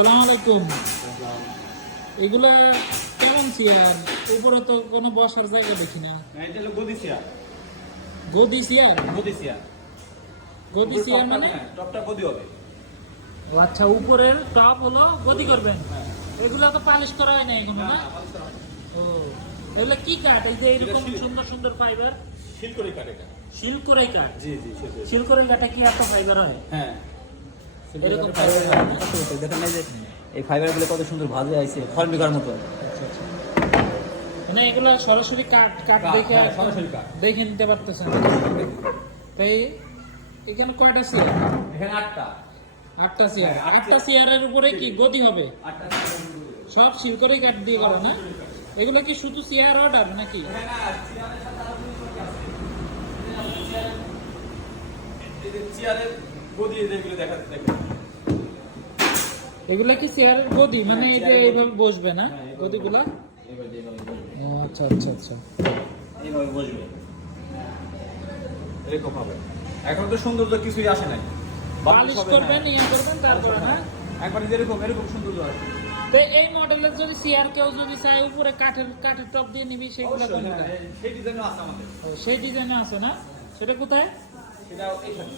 আসসালামু আলাইকুম। এগুলা কেমন চেয়ার? উপরে তো কোনো বসার জায়গা দেখি না। এটা হলো গদি চেয়ার। গদি চেয়ার? গদি চেয়ার। গদি চেয়ার মানে টপটা গদি হবে। ও আচ্ছা, উপরের টপ হলো গদি করবেন। এগুলা তো পালিশ করা হয় না এখনো, না? ও, এগুলা কি কাঠ? এই যে এরকম সুন্দর সুন্দর ফাইবার। শিলকড়ি কাঠ এটা। শিলকড়াই কাঠ? জি জি শিলকড়ি। শিলকড়াই কাঠে কি এত ফাইবার হয়? হ্যাঁ। এরকম ফাইবার দেখেন এই যে এই ফাইবারগুলো কত সুন্দর ভাঁজে আইছে ফর্মিকার মতো। আচ্ছা আচ্ছা। মানে এগুলা সরাসরি কাঠ কাঠ দেখে সরাসরি কাঠ দেখে নিতে পারতেছেন। তাই এখানে কয়টা চেয়ার? এখানে 8টা। 8টা চেয়ার। 8টা চেয়ারের উপরে কি গদি হবে? 8টা সব শিলকড়ি কাঠ দিয়ে করা, না? এগুলো কি শুধু চেয়ার অর্ডার নাকি? চেয়ারের গদি যেগুলো দেখা দেখেন। এগুলা কি চেয়ারের গদি, মানে এই যে এইভাবে বসবে না গদিগুলা? ও আচ্ছা আচ্ছা আচ্ছা। এইভাবে বসবে। এরকম হবে। এখন তো সৌন্দর্য কিছুই আসে নাই। পালিশ করবেন, ইয়ে করবেন, তারপরে না? একবার এরকম এরকম সৌন্দর্য আসে। তো এই মডেলের যদি চেয়ার কেউ যদি চায় উপরে কাঠের টপ দিয়ে নিবি, সেগুলো কোনটা? সেই ডিজাইনও আছে আমাদের। ও, সেই ডিজাইনে আছে না? সেটা কোথায়? সেটা এইখানে।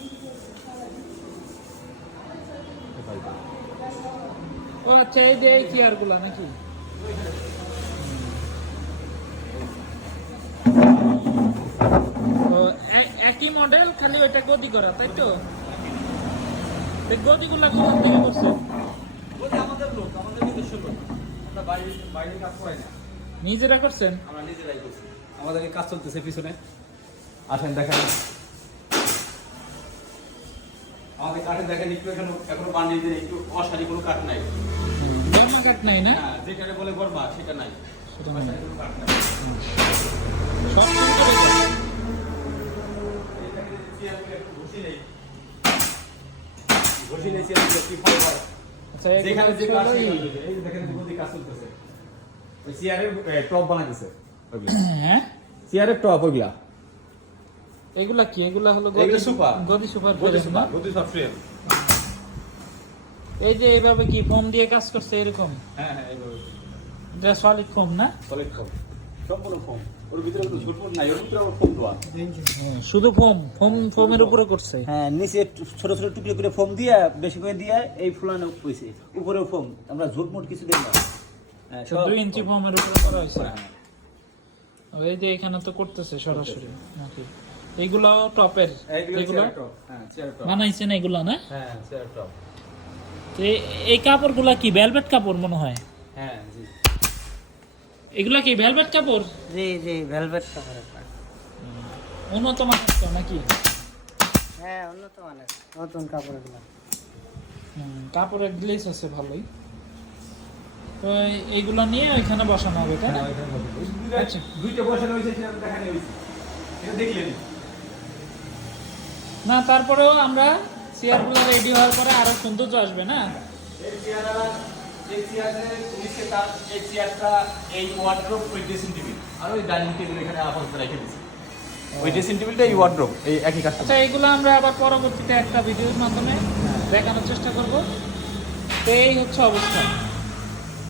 ও আচ্ছা, এই যে এই চেয়ারগুলো নাকি? তো একই মডেল, খালি ওইটা গদি করা, তাই তো? এই গদিগুলো কোথা থেকে করছে? ওটা আমাদের লোক, আমাদের নিজস্ব লোক। আমরা বাইরে বাইরে কাজ করাই না। নিজেরা করছেন? আমরা নিজেরাই করছি। আমাদের এই কাজ চলতেছে পিছনে। আসেন দেখেন। আমাদের কাঠে দেখেন একটু এখনো বান্ডিল দিয়ে একটু অসারি কোনো কাঠ নাই। গরমা কাঠ নাই, না? হ্যাঁ, যেটারে বলে গরমা সেটা নাই। সেটা নাই। অসারি কোনো কাঠ নাই। সব সিলকড়ি কাঠ। এই দেখেন এই চেয়ারগুলো একটু ঘষি নেই। ঘষি নেই চেয়ারগুলো কি ফাইবার। আচ্ছা, যেখানে যে কাজ এগুলো এই দেখেন গদি কাজ চলতেছে। ওই চেয়ারের টপ বানাইতেছে ওইগুলা। হ্যাঁ, চেয়ারের টপ ওইগুলা। এগুলা কি? এগুলা হলো এগুলো সুপার। গদি সুপার গদি ফ্রেম, না? সুপার, গদি সব ফ্রেম। এই যে এইভাবে কি ফোম দিয়ে কাজ করছে এরকম? হ্যাঁ হ্যাঁ এইভাবে। এটা সলিড ফোম, না? Solid foam. সম্পূর্ণ ফোম। ওর ভিতরে কোনো ঝুটফুট নাই, ওর ভিতরে আবার ফোম দেওয়া। শুধু ফোমের উপরে করছে। হ্যাঁ, নিচে ছোট ছোট টুকরো করে ফোম দিয়ে বেশি করে দিয়ে এই ফুলানো হইছে। উপরেও ফোম। আমরা ঝুটমুট কিছু দেব না। হ্যাঁ, সব 2 ইঞ্চি ফোমের উপরে করা হয়েছে। হ্যাঁ। এই যে এখানে তো করতেছে সরাসরি নাকি? এগুলো টপের, এইগুলো এগুলো চেয়ার টপ। হ্যাঁ, চেয়ার টপ। বানাইছেন এগুলো, না? হ্যাঁ, চেয়ার টপ। তো এই কাপড়গুলা কি ভেলভেট কাপড় মনে হয়? হ্যাঁ, জি। এগুলা কি ভেলভেট কাপড়? জি জি ভেলভেট কাপড়ের কাজ। উন্নত মানের তো নাকি? হ্যাঁ উন্নত মানের নতুন কাপড় এগুলো। কাপড়ের গ্লেজ আছে ভালোই। তো এইগুলা নিয়ে ওইখানে বসানো হবে, তাই না? হ্যাঁ, ওইখানে বসে। আচ্ছা। দুইটা বসানো হয়েছে সেটা দেখানো হয়েছে। এটা দেখলেন। না, তারপরেও আমরা চেয়ারগুলো রেডি হওয়ার পরে আরো সৌন্দর্য আসবে, না? এই চেয়ারটা এই চেয়ারের নিচে তার এই চেয়ারটা এই ওয়ার্ড্রোব ওই ড্রেসিং টেবিল আর ওই ডাইনিং টেবিল এখানে আপাতত রেখে দিয়েছি। ওই ড্রেসিং টেবিলটা এই ওয়ার্ড্রোব এই একই কাজ। আচ্ছা, এগুলো আমরা আবার পরবর্তীতে একটা ভিডিওর মাধ্যমে দেখানোর চেষ্টা করব। তো এই হচ্ছে অবস্থা।